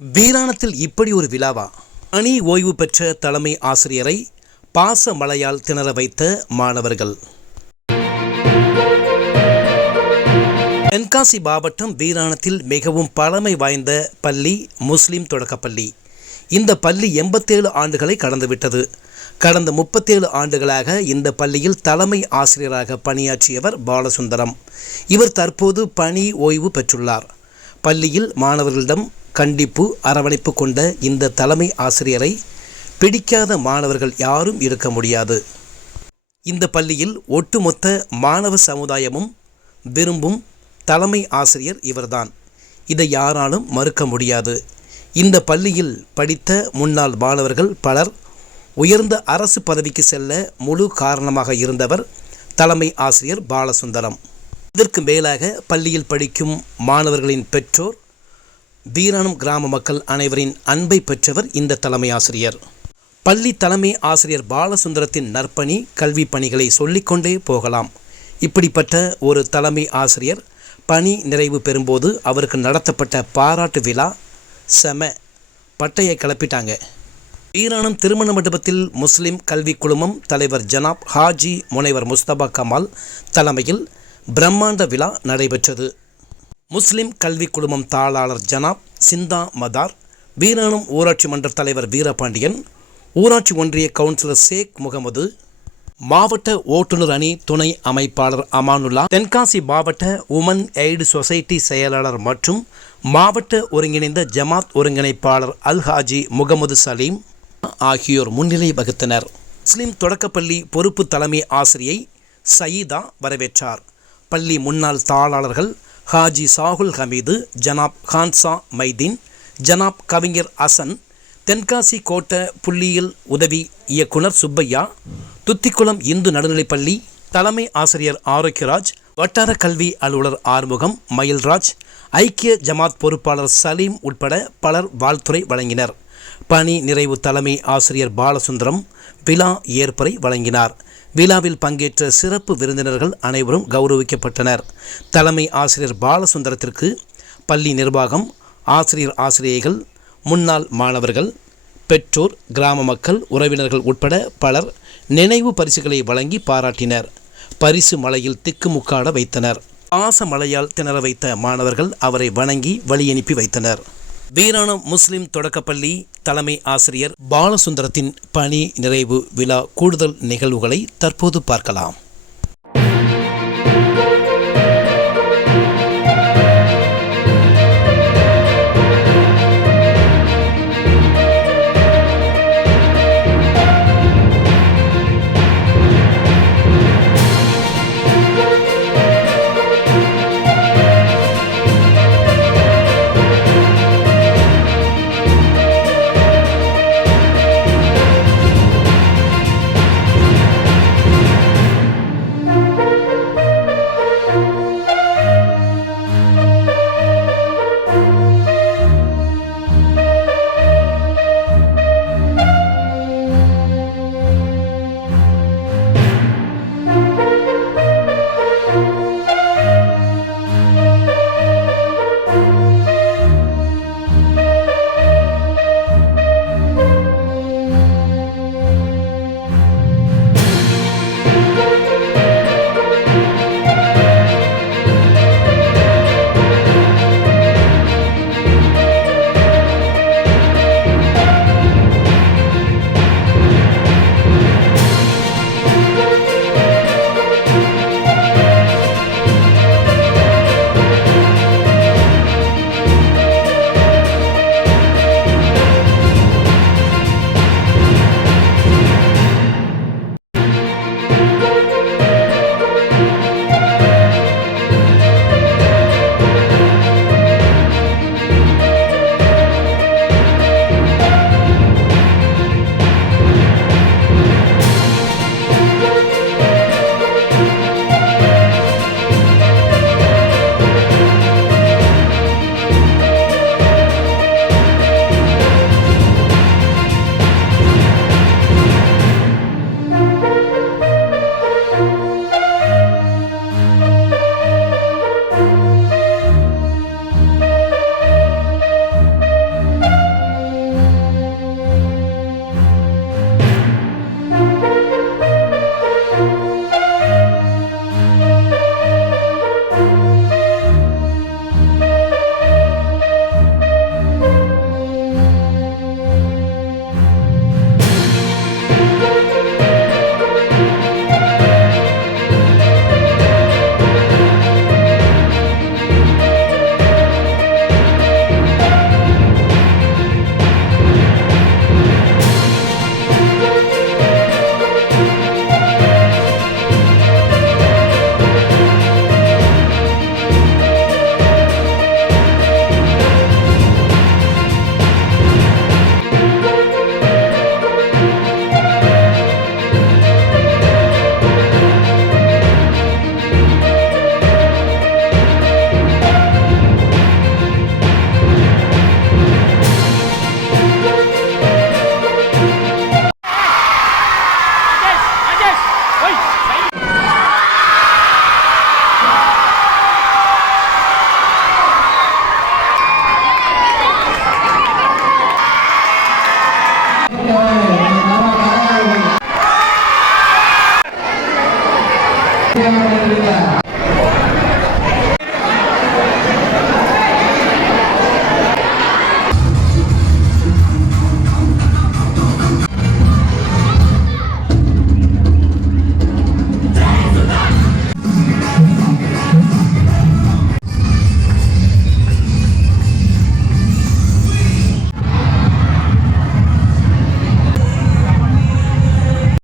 வீராணத்தில் இப்படி ஒரு விழாவா? அணி ஓய்வு பெற்ற தலைமை ஆசிரியரை பாச மழையால் திணற வைத்த மாணவர்கள். தென்காசி மாவட்டம் வீராணத்தில் மிகவும் பழமை வாய்ந்த பள்ளி முஸ்லிம் தொடக்கப்பள்ளி இந்த பள்ளி எண்பத்தேழு ஆண்டுகளை கடந்துவிட்டது. கடந்த முப்பத்தேழு ஆண்டுகளாக இந்த பள்ளியில் தலைமை ஆசிரியராக பணியாற்றியவர் பாலசுந்தரம். இவர் தற்போது பணி ஓய்வு பெற்றுள்ளார். பள்ளியில் மாணவர்களிடம் கண்டிப்பு அரவணைப்பு கொண்ட இந்த தலைமை ஆசிரியரை பிடிக்காத மாணவர்கள் யாரும் இருக்க முடியாது. இந்த பள்ளியில் ஒட்டுமொத்த மாணவ சமுதாயமும் விரும்பும் தலைமை ஆசிரியர் இவர்தான். இதை யாராலும் மறுக்க முடியாது. இந்த பள்ளியில் படித்த முன்னாள் மாணவர்கள் பலர் உயர்ந்த அரசு பதவிக்கு செல்ல முழு காரணமாக இருந்தவர் தலைமை ஆசிரியர் பாலசுந்தரம். இதற்கு மேலாக பள்ளியில் படிக்கும் மாணவர்களின் பெற்றோர் வீராணம் கிராம மக்கள் அனைவரின் அன்பை பெற்றவர் இந்த தலைமை ஆசிரியர். பள்ளி தலைமை ஆசிரியர் பாலசுந்தரத்தின் நற்பணி கல்வி பணிகளை சொல்லிக்கொண்டே போகலாம். இப்படிப்பட்ட ஒரு தலைமை ஆசிரியர் பணி நிறைவு பெறும்போது அவருக்கு நடத்தப்பட்ட பாராட்டு விழா செம பட்டையை கிளப்பிட்டாங்க. ஈரானம் திருமண மண்டபத்தில் முஸ்லிம் கல்வி குழுமம் தலைவர் ஜனாப் ஹாஜி முனைவர் முஸ்தபா கமால் தலைமையில் பிரம்மாண்ட விழா நடைபெற்றது. முஸ்லிம் கல்வி குழுமம் தாளாளர் ஜனாப் சிந்தா மதார் வீராணம் ஊராட்சி மன்ற தலைவர் வீரபாண்டியன் ஊராட்சி ஒன்றிய கவுன்சிலர் ஷேக் முகமது மாவட்ட ஓட்டுநர் அணி துணை அமைப்பாளர் அமானுல்லா தென்காசி மாவட்ட உமன் எய்டு சொசைட்டி செயலாளர் மற்றும் மாவட்ட ஒருங்கிணைந்த ஜமாத் ஒருங்கிணைப்பாளர் அல்ஹாஜி முகமது சலீம் ஆகியோர் முன்னிலை வகுத்தனர். முஸ்லிம் தொடக்கப்பள்ளி பொறுப்பு தலைமை ஆசிரியை சயீதா வரவேற்றார். பள்ளி முன்னாள் தாளாளர்கள் ஹாஜி சாகுல் ஹமீது ஜனாப் ஹான்சா மைதீன் ஜனாப் கவிஞர் அசன் தென்காசி கோட்ட புள்ளியியல் உதவி இயக்குனர் சுப்பையா துத்திக்குளம் இந்து நடுநிலைப்பள்ளி தலைமை ஆசிரியர் ஆரோக்கியராஜ் வட்டார கல்வி அலுவலர் ஆறுமுகம் மயில்ராஜ் ஐக்கிய ஜமாத் பொறுப்பாளர் சலீம் உட்பட பலர் வாழ்த்துறை வழங்கினர். பணி நிறைவு தலைமை ஆசிரியர் பாலசுந்தரம் விழா ஏற்பரை வழங்கினார். விழாவில் பங்கேற்ற சிறப்பு விருந்தினர்கள் அனைவரும் கௌரவிக்கப்பட்டனர். தலைமை ஆசிரியர் பாலசுந்தரத்திற்கு பள்ளி நிர்வாகம் ஆசிரியர் ஆசிரியைகள் முன்னாள் மாணவர்கள் பெற்றோர் கிராம மக்கள் உறவினர்கள் உட்பட பலர் நினைவு பரிசுகளை வழங்கி பாராட்டினர். பரிசு மலையில் திக்குமுக்காட வைத்தனர். ஆச மலையால் திணற வைத்த மாணவர்கள் அவரை வணங்கி வழியனுப்பி வைத்தனர். வீராணம் முஸ்லிம் தொடக்கப்பள்ளி தலைமை ஆசிரியர் பாலசுந்தரத்தின் பணி நிறைவு விழா கூடுதல் நிகழ்வுகளை தற்போது பார்க்கலாம்.